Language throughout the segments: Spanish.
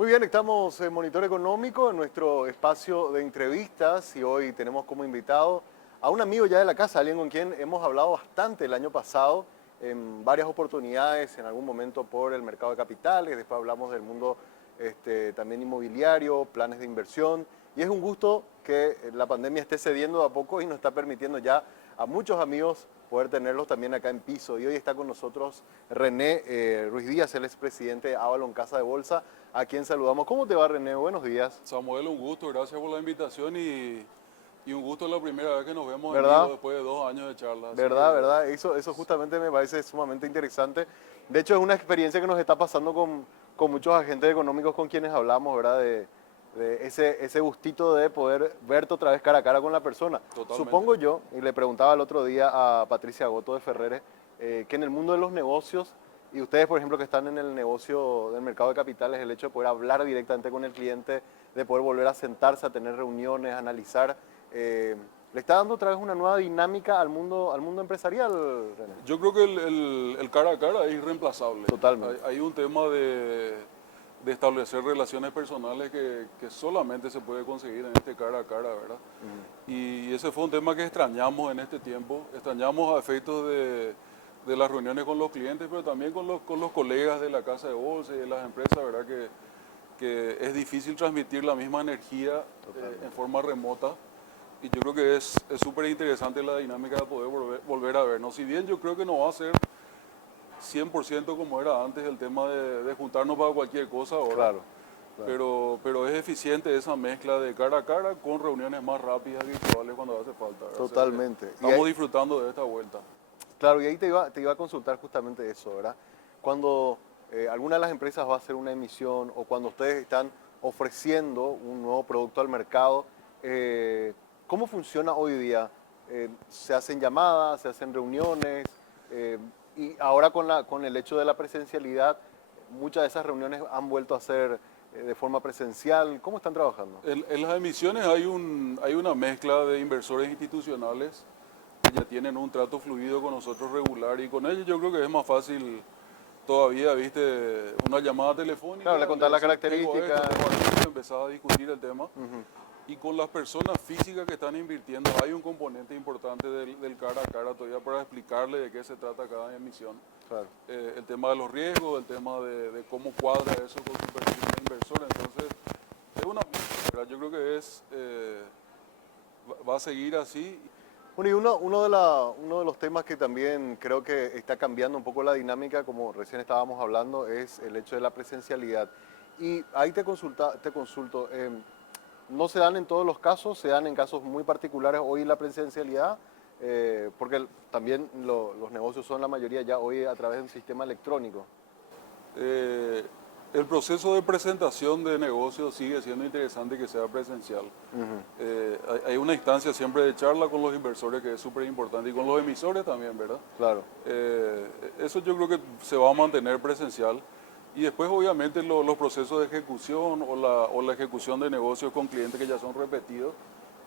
Muy bien, estamos en Monitor Económico, en nuestro espacio de entrevistas, y hoy tenemos como invitado a un amigo ya de la casa, alguien con quien hemos hablado bastante el año pasado, en varias oportunidades, en algún momento por el mercado de capitales, después hablamos del mundo también inmobiliario, planes de inversión, y es un gusto que la pandemia esté cediendo de a poco y nos está permitiendo ya a muchos amigos poder tenerlos también acá en piso. Y hoy está con nosotros René Ruiz Díaz, él es presidente de Avalon Casa de Bolsa, a quien saludamos. ¿Cómo te va, René? Buenos días. Samuel, un gusto, gracias por la invitación y un gusto la primera vez que nos vemos en vivo ¿Verdad? después de 2 años de charla. Así ¿Verdad? que ¿Verdad? Eso justamente me parece sumamente interesante. De hecho, es una experiencia que nos está pasando con muchos agentes económicos con quienes hablamos, ¿verdad? De ese gustito de poder verte otra vez cara a cara con la persona. totalmente. Supongo yo, y le preguntaba el otro día a Patricia Goto de Ferreres, que en el mundo de los negocios, y ustedes, por ejemplo, que están en el negocio del mercado de capitales, el hecho de poder hablar directamente con el cliente, de poder volver a sentarse, a tener reuniones, a analizar, le está dando otra vez una nueva dinámica al mundo empresarial, René. Yo creo que el cara a cara es irreemplazable. Totalmente. Hay un tema de establecer relaciones personales que solamente se puede conseguir en este cara a cara, ¿verdad? Y ese fue un tema que extrañamos en este tiempo. Extrañamos a efectos de las reuniones con los clientes, pero también con los colegas de la casa de bolsa y de las empresas, ¿verdad? Que es difícil transmitir la misma energía en forma remota. Y yo creo que es súper interesante la dinámica de poder volver a vernos. Si bien yo creo que no va a ser 100% como era antes el tema de juntarnos para cualquier cosa ahora, Claro, claro. pero es eficiente esa mezcla de cara a cara con reuniones más rápidas, virtuales cuando hace falta, ¿verdad? O sea que Totalmente. estamos disfrutando de esta vuelta. Claro, y ahí te iba a consultar justamente eso, ¿verdad? Cuando alguna de las empresas va a hacer una emisión o cuando ustedes están ofreciendo un nuevo producto al mercado, ¿cómo funciona hoy día? ¿Se hacen llamadas, se hacen reuniones? Eh, y ahora con el hecho de la presencialidad, muchas de esas reuniones han vuelto a ser de forma presencial. ¿Cómo están trabajando? En las emisiones hay una mezcla de inversores institucionales que ya tienen un trato fluido con nosotros regular y con ellos yo creo que es más fácil todavía, viste, una llamada telefónica, Claro, le le contás las decís, características. tengo aquello, empezás a discutir el tema. Y con las personas físicas que están invirtiendo hay un componente importante del cara a cara todavía para explicarle de qué se trata cada emisión. Claro. El tema de los riesgos, el tema de cómo cuadra eso con su perfil de inversor. Entonces, es una mezcla, yo creo que va a seguir así. Bueno, y uno de los temas que también creo que está cambiando un poco la dinámica, como recién estábamos hablando, es el hecho de la presencialidad. Y ahí te consulto, no se dan en todos los casos, se dan en casos muy particulares hoy la presencialidad, porque también los negocios son la mayoría ya hoy a través de un sistema electrónico. Eh, el proceso de presentación de negocios sigue siendo interesante que sea presencial. Hay una instancia siempre de charla con los inversores que es súper importante y con los emisores también, ¿verdad? Claro. Eso yo creo que se va a mantener presencial. Y después, obviamente, los procesos de ejecución o la ejecución de negocios con clientes que ya son repetidos,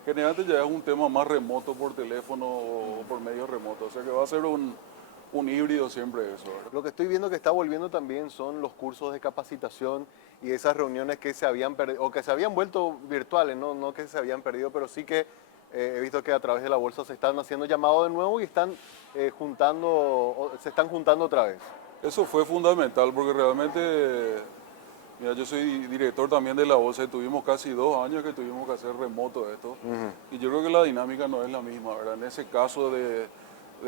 generalmente ya es un tema más remoto por teléfono o por medios remotos. O sea que va a ser un híbrido siempre eso, ¿verdad? Lo que estoy viendo que está volviendo también son los cursos de capacitación y esas reuniones que se habían perdido, o que se habían vuelto virtuales, no que se habían perdido, pero sí que he visto que a través de la bolsa se están haciendo llamados de nuevo y están se están juntando otra vez. Eso fue fundamental porque realmente, mira, yo soy director también de la bolsa y tuvimos casi 2 años que tuvimos que hacer remoto esto. Y yo creo que la dinámica no es la misma, ¿verdad? En ese caso de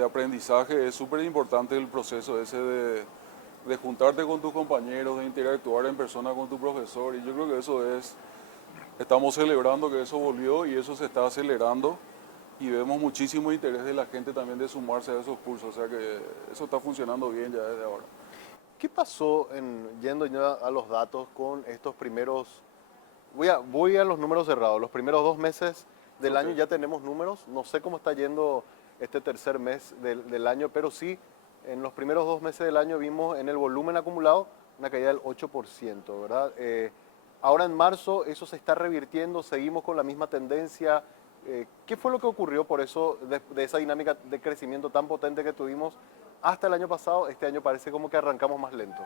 aprendizaje es súper importante el proceso ese de juntarte con tus compañeros, de interactuar en persona con tu profesor. Y yo creo que estamos celebrando que eso volvió y eso se está acelerando. Y vemos muchísimo interés de la gente también de sumarse a esos cursos, o sea que eso está funcionando bien ya desde ahora. ¿Qué pasó yendo ya a los datos con estos primeros? Voy a los números cerrados. Los primeros 2 meses del Ok. año ya tenemos números. No sé cómo está yendo este tercer mes del año, pero sí, en los primeros 2 meses del año vimos en el volumen acumulado una caída del 8%, ¿verdad? Ahora en marzo eso se está revirtiendo, seguimos con la misma tendencia. ¿Qué fue lo que ocurrió por eso, de esa dinámica de crecimiento tan potente que tuvimos hasta el año pasado? Este año parece como que arrancamos más lento.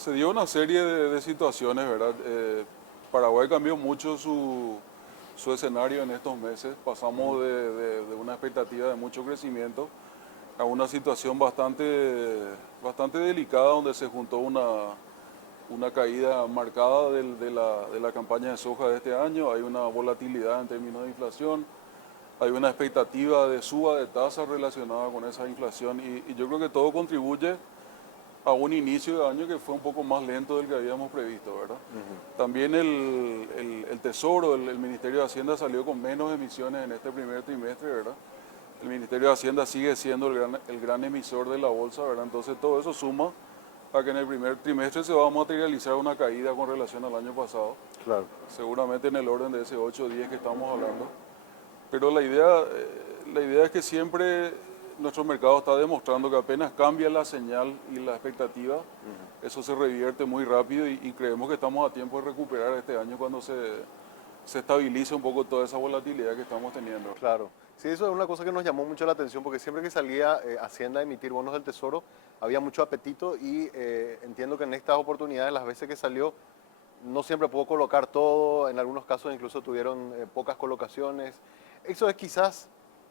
Se dio una serie de situaciones, ¿verdad? Paraguay cambió mucho su escenario en estos meses. Pasamos de una expectativa de mucho crecimiento a una situación bastante delicada donde se juntó una caída marcada de la campaña de soja de este año. Hay una volatilidad en términos de inflación, hay una expectativa de suba de tasas relacionada con esa inflación y yo creo que todo contribuye a un inicio de año que fue un poco más lento del que habíamos previsto, ¿verdad? También el Tesoro, el Ministerio de Hacienda salió con menos emisiones en este primer trimestre, ¿verdad? El Ministerio de Hacienda sigue siendo el gran emisor de la bolsa, ¿verdad? Entonces todo eso suma a que en el primer trimestre se va a materializar una caída con relación al año pasado. Claro. Seguramente en el orden de ese 8 o 10 que estamos hablando. Pero la idea es que siempre nuestro mercado está demostrando que apenas cambia la señal y la expectativa, eso se revierte muy rápido y creemos que estamos a tiempo de recuperar este año cuando se estabilice un poco toda esa volatilidad que estamos teniendo. Claro. Sí, eso es una cosa que nos llamó mucho la atención porque siempre que salía Hacienda a emitir bonos del Tesoro había mucho apetito y entiendo que en estas oportunidades, las veces que salió, no siempre pudo colocar todo, en algunos casos incluso tuvieron pocas colocaciones. Eso es quizás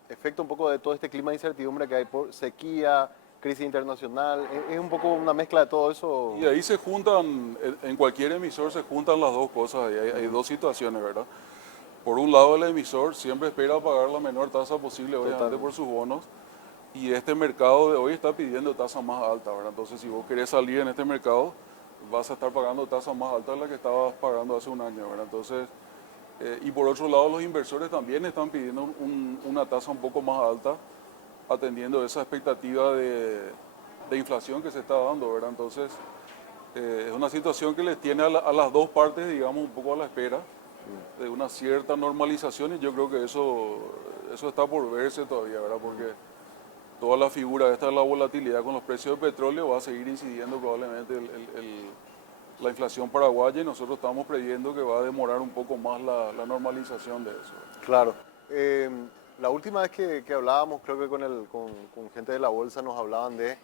efecto un poco de todo este clima de incertidumbre que hay por sequía, crisis internacional, es un poco una mezcla de todo eso. Y ahí se juntan, en cualquier emisor se juntan las dos cosas, y hay dos situaciones, ¿verdad? Por un lado, el emisor siempre espera pagar la menor tasa posible, obviamente, Totalmente. por sus bonos. Y este mercado de hoy está pidiendo tasas más altas, ¿verdad? Entonces, si vos querés salir en este mercado, vas a estar pagando tasas más altas de las que estabas pagando hace un año, ¿verdad? Entonces, y por otro lado, los inversores también están pidiendo una tasa un poco más alta, atendiendo esa expectativa de inflación que se está dando, ¿verdad? Entonces, es una situación que les tiene a las dos partes, digamos, un poco a la espera de una cierta normalización y yo creo que eso está por verse todavía, ¿verdad? Porque toda la figura esta de la volatilidad con los precios de petróleo va a seguir incidiendo probablemente la inflación paraguaya y nosotros estamos previendo que va a demorar un poco más la normalización de eso. Claro. La última vez que hablábamos, creo que con gente de la bolsa nos hablaban de,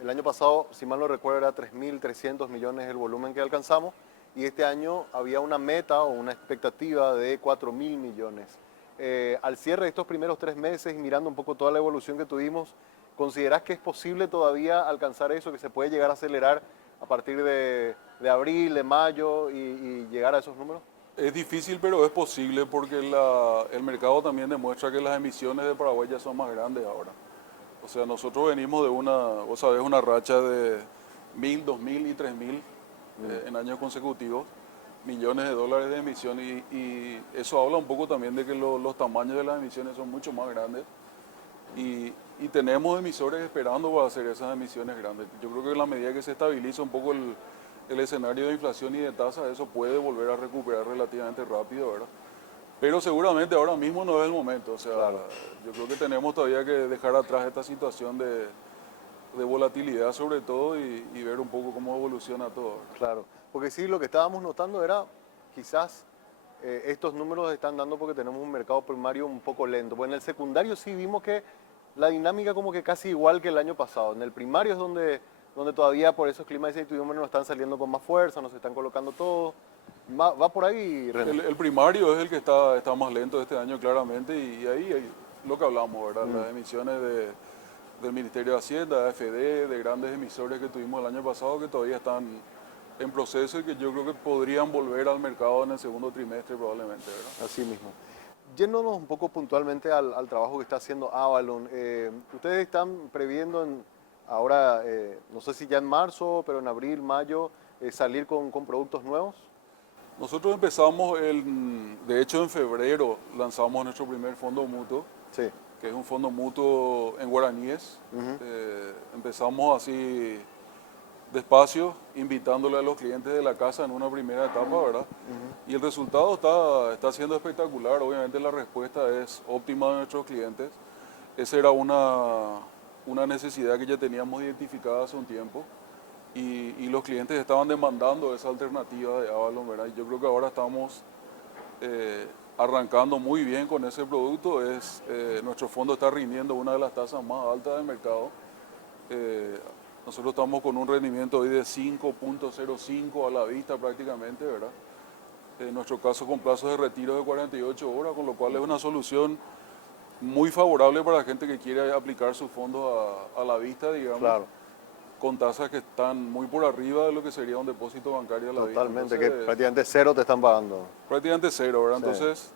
el año pasado, si mal no recuerdo, era 3.300 millones el volumen que alcanzamos y este año había una meta o una expectativa de 4.000 millones. Al cierre de estos primeros 3 meses y mirando un poco toda la evolución que tuvimos, ¿considerás que es posible todavía alcanzar eso, que se puede llegar a acelerar a partir de abril, de mayo y llegar a esos números? Es difícil, pero es posible porque el mercado también demuestra que las emisiones de Paraguay ya son más grandes ahora. O sea, nosotros venimos de vos sabés, una racha de 1.000, 2.000 y 3.000 en años consecutivos, millones de dólares de emisión y eso habla un poco también de que los tamaños de las emisiones son mucho más grandes y tenemos emisores esperando para hacer esas emisiones grandes. Yo creo que en la medida que se estabiliza un poco el escenario de inflación y de tasas, eso puede volver a recuperar relativamente rápido, ¿verdad? Pero seguramente ahora mismo no es el momento, o sea, Claro. yo creo que tenemos todavía que dejar atrás esta situación de volatilidad sobre todo y ver un poco cómo evoluciona todo. Claro, porque sí, lo que estábamos notando era quizás estos números están dando porque tenemos un mercado primario un poco lento. Pues en el secundario sí vimos que la dinámica como que casi igual que el año pasado. En el primario es donde todavía por esos climas de incertidumbre nos están saliendo con más fuerza, nos están colocando todo. Va por ahí, René. El primario es el que está más lento este año claramente y ahí hay lo que hablamos, ¿verdad? Las emisiones del Ministerio de Hacienda, AFD, de grandes emisores que tuvimos el año pasado que todavía están en proceso y que yo creo que podrían volver al mercado en el segundo trimestre probablemente, ¿verdad? Así mismo. Yéndonos un poco puntualmente al trabajo que está haciendo Avalon, ustedes están previendo ahora, no sé si ya en marzo, pero en abril, mayo, salir con productos nuevos. Nosotros empezamos, de hecho en febrero lanzamos nuestro primer fondo mutuo, Sí. que es un fondo mutuo en guaraníes. Empezamos así despacio, invitándole a los clientes de la casa en una primera etapa, ¿verdad? Y el resultado está siendo espectacular. Obviamente la respuesta es óptima de nuestros clientes. Esa era una necesidad que ya teníamos identificada hace un tiempo y los clientes estaban demandando esa alternativa de Avalon, ¿verdad? Y yo creo que ahora estamos arrancando muy bien con ese producto. Nuestro fondo está rindiendo una de las tasas más altas del mercado. Nosotros estamos con un rendimiento hoy de 5.05 a la vista prácticamente, ¿verdad? En nuestro caso con plazos de retiro de 48 horas, con lo cual es una solución muy favorable para la gente que quiere aplicar sus fondos a la vista, digamos, Claro, con tasas que están muy por arriba de lo que sería un depósito bancario a la vista. totalmente, que Entonces, prácticamente cero te están pagando. prácticamente cero, ¿verdad? Sí. Entonces,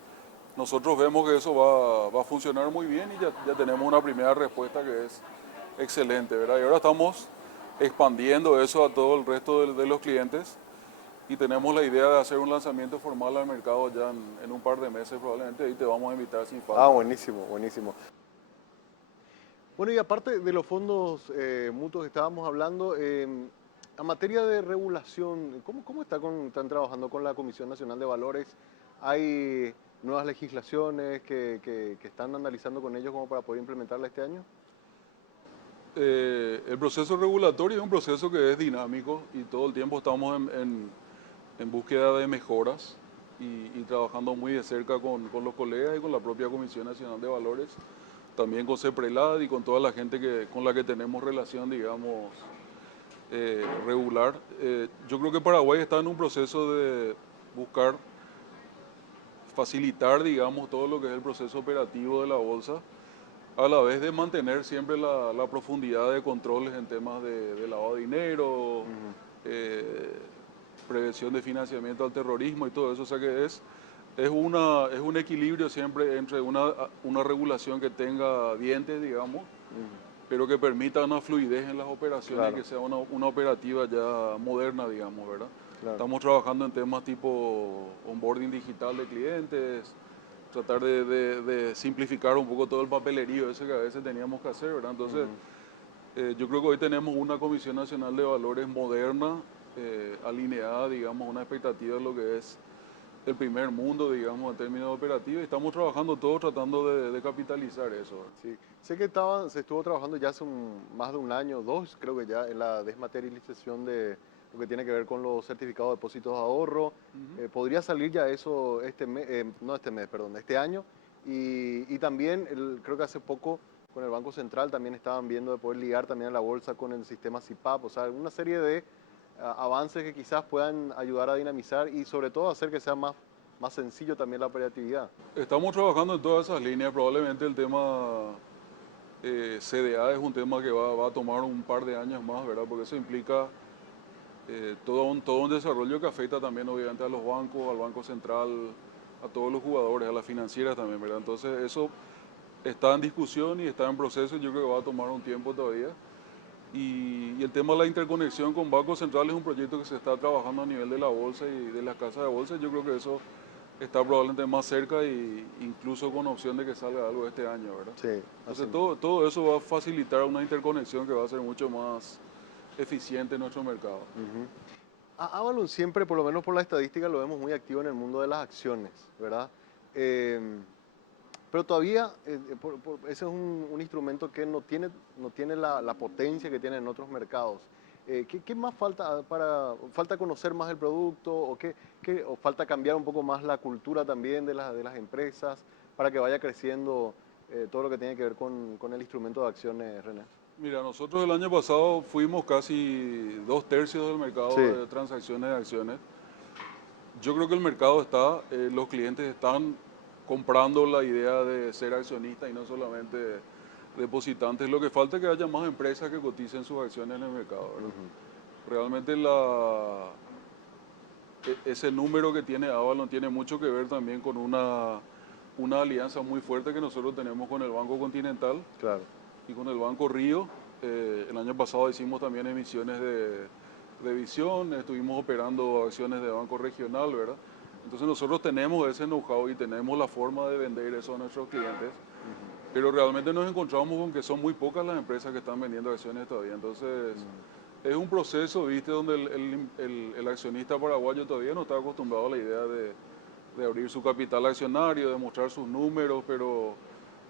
nosotros vemos que eso va a funcionar muy bien y ya tenemos una primera respuesta que es excelente, ¿verdad? Y ahora estamos expandiendo eso a todo el resto de los clientes y tenemos la idea de hacer un lanzamiento formal al mercado ya en un par de meses probablemente y te vamos a invitar sin falta. Ah, buenísimo, buenísimo. Bueno, y aparte de los fondos mutuos que estábamos hablando, a materia de regulación, ¿cómo están trabajando con la Comisión Nacional de Valores? ¿Hay nuevas legislaciones que están analizando con ellos como para poder implementarla este año? El proceso regulatorio es un proceso que es dinámico y todo el tiempo estamos en búsqueda de mejoras y trabajando muy de cerca con los colegas y con la propia Comisión Nacional de Valores, también con CEPRELAD y con toda la gente con la que tenemos relación, digamos, regular. Yo creo que Paraguay está en un proceso de buscar facilitar, digamos, todo lo que es el proceso operativo de la bolsa, a la vez de mantener siempre la profundidad de controles en temas de lavado de dinero, eh, prevención de financiamiento al terrorismo y todo eso. O sea que es un equilibrio siempre entre una regulación que tenga dientes, digamos, pero que permita una fluidez en las operaciones y Claro, que sea una operativa ya moderna, digamos, ¿verdad? claro. Estamos trabajando en temas tipo onboarding digital de clientes, tratar de simplificar un poco todo el papelerío ese que a veces teníamos que hacer, ¿verdad? Entonces, yo creo que hoy tenemos una Comisión Nacional de Valores moderna, alineada, digamos, a una expectativa de lo que es el primer mundo, digamos, en términos operativos, y estamos trabajando todos tratando de capitalizar eso. Sí. Sé que se estuvo trabajando ya hace más de un año, dos, creo que ya, en la desmaterialización de lo que tiene que ver con los certificados de depósitos de ahorro. Podría salir ya eso este mes, no este mes, perdón, este año. Y también, creo que hace poco con el Banco Central también estaban viendo de poder ligar también a la bolsa con el sistema CIPAP, o sea, una serie de avances que quizás puedan ayudar a dinamizar y sobre todo hacer que sea más sencillo también la operatividad. Estamos trabajando en todas esas líneas, probablemente el tema CDA es un tema que va a tomar un par de años más, ¿verdad? Porque eso implica todo un desarrollo que afecta también obviamente a los bancos, al Banco Central, a todos los jugadores, a las financieras también, ¿verdad? Entonces eso está en discusión y está en proceso y yo creo que va a tomar un tiempo todavía. Y el tema de la interconexión con Banco Central es un proyecto que se está trabajando a nivel de la bolsa y de las casas de bolsa. Yo creo que eso está probablemente más cerca e incluso con opción de que salga algo este año, ¿verdad? Sí, así Entonces mismo. todo eso va a facilitar una interconexión que va a ser mucho más eficiente en nuestro mercado. A Avalon siempre, por lo menos por la estadística, lo vemos muy activo en el mundo de las acciones, ¿verdad? Eh, pero todavía ese es un instrumento que no tiene la potencia que tiene en otros mercados. ¿Qué más falta falta conocer más el producto o falta cambiar un poco más la cultura también de las empresas para que vaya creciendo todo lo que tiene que ver con el instrumento de acciones, René? Mira, nosotros el año pasado fuimos casi 2/3 del mercado Sí, de transacciones de acciones. Yo creo que el mercado está, los clientes están comprando la idea de ser accionistas y no solamente depositantes. Lo que falta es que haya más empresas que coticen sus acciones en el mercado, ¿verdad? Realmente ese número que tiene Avalon tiene mucho que ver también con una alianza muy fuerte que nosotros tenemos con el Banco Continental claro. y con el Banco Río. El año pasado hicimos también emisiones de visión, estuvimos operando acciones de Banco Regional, ¿verdad? Entonces nosotros tenemos ese know-how y tenemos la forma de vender eso a nuestros clientes, pero realmente nos encontramos con que son muy pocas las empresas que están vendiendo acciones todavía. Entonces es un proceso, ¿viste? Donde el accionista paraguayo todavía no está acostumbrado a la idea de abrir su capital accionario, de mostrar sus números, pero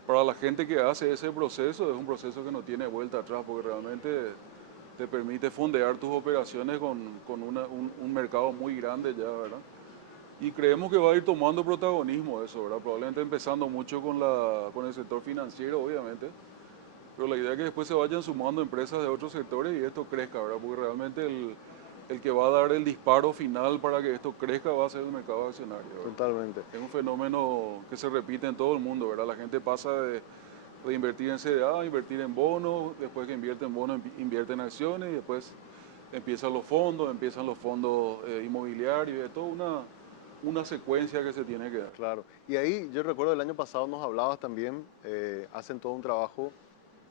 para la gente que hace ese proceso es un proceso que no tiene vuelta atrás porque realmente te permite fondear tus operaciones con un mercado muy grande ya, ¿verdad? Y creemos que va a ir tomando protagonismo eso, ¿verdad? Probablemente empezando mucho con el sector financiero, obviamente, Pero la idea es que después se vayan sumando empresas de otros sectores y esto crezca, ¿verdad? Porque realmente el que va a dar el disparo final para que esto crezca va a ser el mercado accionario, ¿verdad? Totalmente. Es un fenómeno que se repite en todo el mundo, ¿verdad? La gente pasa de invertir en CDA a invertir en bonos, después que invierte en bonos invierte en acciones y después empiezan los fondos inmobiliarios, es toda una secuencia que se tiene que dar. Claro. Y ahí yo recuerdo el año pasado nos hablabas también, hacen todo un trabajo,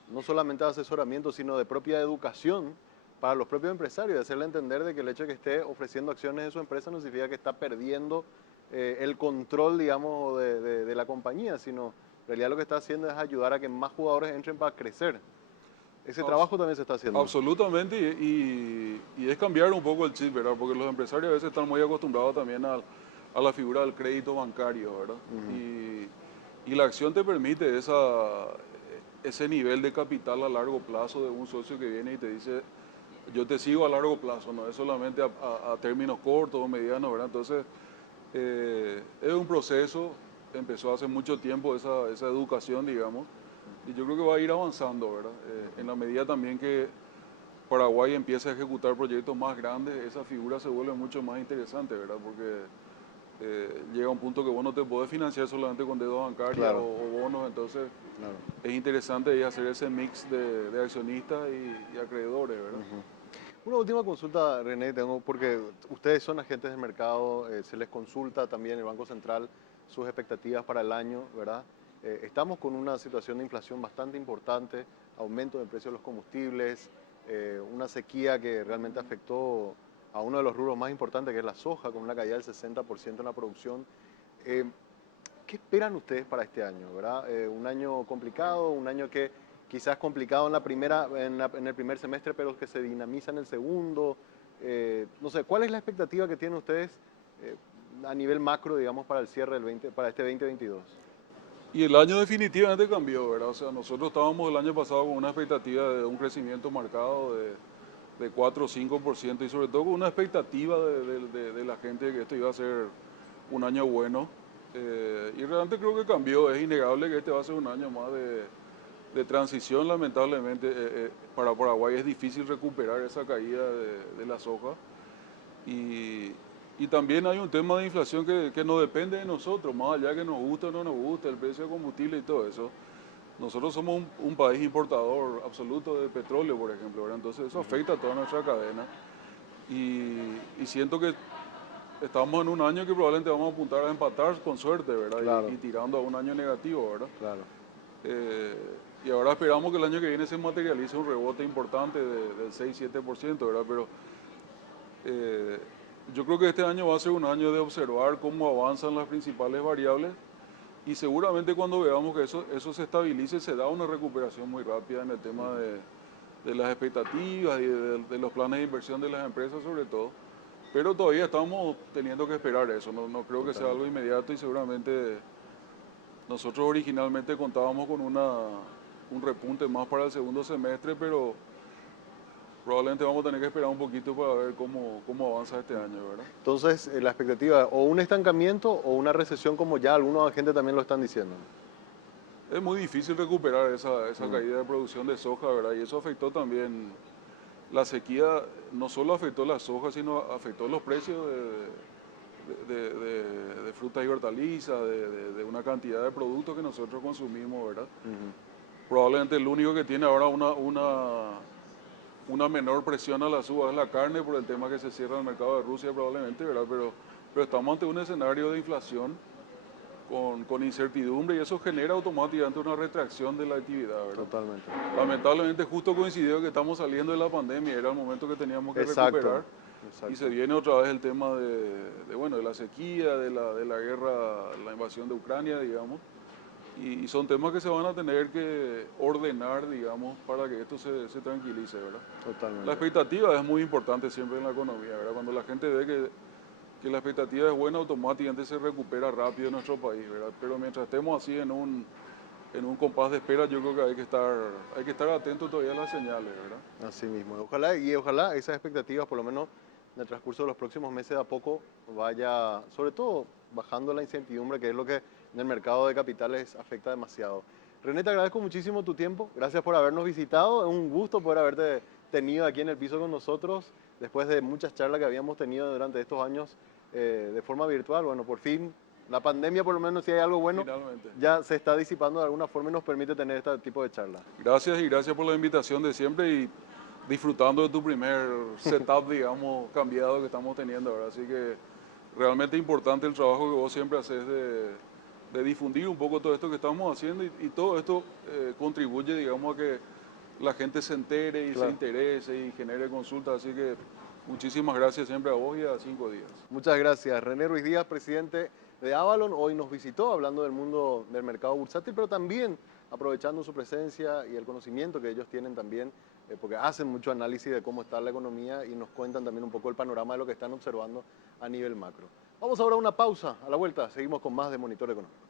no solamente de asesoramiento, sino de propia educación para los propios empresarios, de hacerle entender de que el hecho de que esté ofreciendo acciones de su empresa no significa que está perdiendo el control, digamos, de la compañía, sino en realidad lo que está haciendo es ayudar a que más jugadores entren para crecer. Ese trabajo también se está haciendo. Absolutamente, y es cambiar un poco el chip, ¿verdad? Porque los empresarios a veces están muy acostumbrados también a la figura del crédito bancario, ¿verdad? Y la acción te permite ese nivel de capital a largo plazo de un socio que viene y te dice, yo te sigo a largo plazo, no es solamente a términos cortos o medianos, ¿verdad? Entonces, es un proceso, empezó hace mucho tiempo esa educación, digamos, y yo creo que va a ir avanzando, ¿verdad? En la medida también que Paraguay empieza a ejecutar proyectos más grandes, esa figura se vuelve mucho más interesante, ¿verdad? Porque llega un punto que vos no te podés financiar solamente con deuda bancaria Claro. o bonos, entonces Claro. es interesante ahí hacer ese mix de accionistas y acreedores, ¿verdad? Una última consulta, René, tengo, porque ustedes son agentes del mercado, se les consulta también el Banco Central sus expectativas para el año, ¿verdad? Estamos con una situación de inflación bastante importante, aumento del precio de los combustibles, una sequía que realmente afectó a uno de los rubros más importantes, que es la soja, con una caída del 60% en la producción. Eh, ¿Qué esperan ustedes para este año, verdad? Un año complicado, un año que quizás complicado en el primer semestre, pero que se dinamiza en el segundo. No sé, ¿cuál es la expectativa que tienen ustedes a nivel macro, digamos, para el cierre para este 2022? Y el año definitivamente cambió, ¿verdad? O sea, nosotros estábamos el año pasado con una expectativa de un crecimiento marcado de 4 o 5% y sobre todo con una expectativa de la gente de que esto iba a ser un año bueno. Y realmente creo que cambió, es innegable que este va a ser un año más de transición, lamentablemente. Para Paraguay es difícil recuperar esa caída de la soja. Y también hay un tema de inflación que no depende de nosotros, más allá que nos gusta o no nos gusta, el precio de combustible y todo eso. Nosotros somos un país importador absoluto de petróleo, por ejemplo, ¿verdad? Entonces eso afecta a toda nuestra cadena. Y siento que estamos en un año que probablemente vamos a apuntar a empatar con suerte, ¿verdad? Claro. Y tirando a un año negativo, ¿verdad? Claro. Y ahora esperamos que el año que viene se materialice un rebote importante del 6-7%, ¿verdad? Pero yo creo que este año va a ser un año de observar cómo avanzan las principales variables y seguramente cuando veamos que eso se estabilice se da una recuperación muy rápida en el tema de las expectativas y de los planes de inversión de las empresas sobre todo. Pero todavía estamos teniendo que esperar eso, no creo que sea algo inmediato y seguramente nosotros originalmente contábamos con un repunte más para el segundo semestre, pero probablemente vamos a tener que esperar un poquito para ver cómo avanza este año, ¿verdad? Entonces, la expectativa, o un estancamiento o una recesión, como ya algunos agentes también lo están diciendo. Es muy difícil recuperar esa caída de producción de soja, ¿verdad? Y eso afectó también la sequía, no solo afectó la soja, sino afectó los precios de frutas y hortalizas, de una cantidad de productos que nosotros consumimos, ¿verdad? Probablemente el único que tiene ahora una menor presión a la suba es la carne por el tema que se cierra el mercado de Rusia probablemente, ¿verdad? Pero estamos ante un escenario de inflación con incertidumbre y eso genera automáticamente una retracción de la actividad, ¿verdad? Totalmente. Lamentablemente justo coincidió que estamos saliendo de la pandemia, era el momento que teníamos que Exacto. recuperar Exacto. y se viene otra vez el tema de la sequía, de la guerra, la invasión de Ucrania, digamos, y son temas que se van a tener que ordenar, digamos, para que esto se tranquilice, ¿verdad? Totalmente. La expectativa es muy importante siempre en la economía, ¿verdad? Cuando la gente ve que la expectativa es buena, automáticamente se recupera rápido en nuestro país, ¿verdad? Pero mientras estemos así en un compás de espera, yo creo que hay que estar atentos todavía a las señales, ¿verdad? Así mismo. Ojalá esas expectativas, por lo menos en el transcurso de los próximos meses, de a poco vaya, sobre todo, bajando la incertidumbre, que es lo que en el mercado de capitales afecta demasiado. René, te agradezco muchísimo tu tiempo. Gracias por habernos visitado. Es un gusto poder haberte tenido aquí en el piso con nosotros después de muchas charlas que habíamos tenido durante estos años de forma virtual. Bueno, por fin, la pandemia, por lo menos, si hay algo bueno, Finalmente. ya se está disipando de alguna forma y nos permite tener este tipo de charlas. Gracias y gracias por la invitación de siempre y disfrutando de tu primer setup, digamos, cambiado que estamos teniendo ahora. Así que realmente importante el trabajo que vos siempre haces de difundir un poco todo esto que estamos haciendo y todo esto contribuye, digamos, a que la gente se entere y se Claro. interese y genere consultas. Así que muchísimas gracias siempre a vos y a 5 días. Muchas gracias. René Ruiz Díaz, presidente de Avalon, hoy nos visitó hablando del mundo del mercado bursátil, pero también aprovechando su presencia y el conocimiento que ellos tienen también, porque hacen mucho análisis de cómo está la economía y nos cuentan también un poco el panorama de lo que están observando a nivel macro. Vamos ahora a una pausa. A la vuelta seguimos con más de Monitor Económico.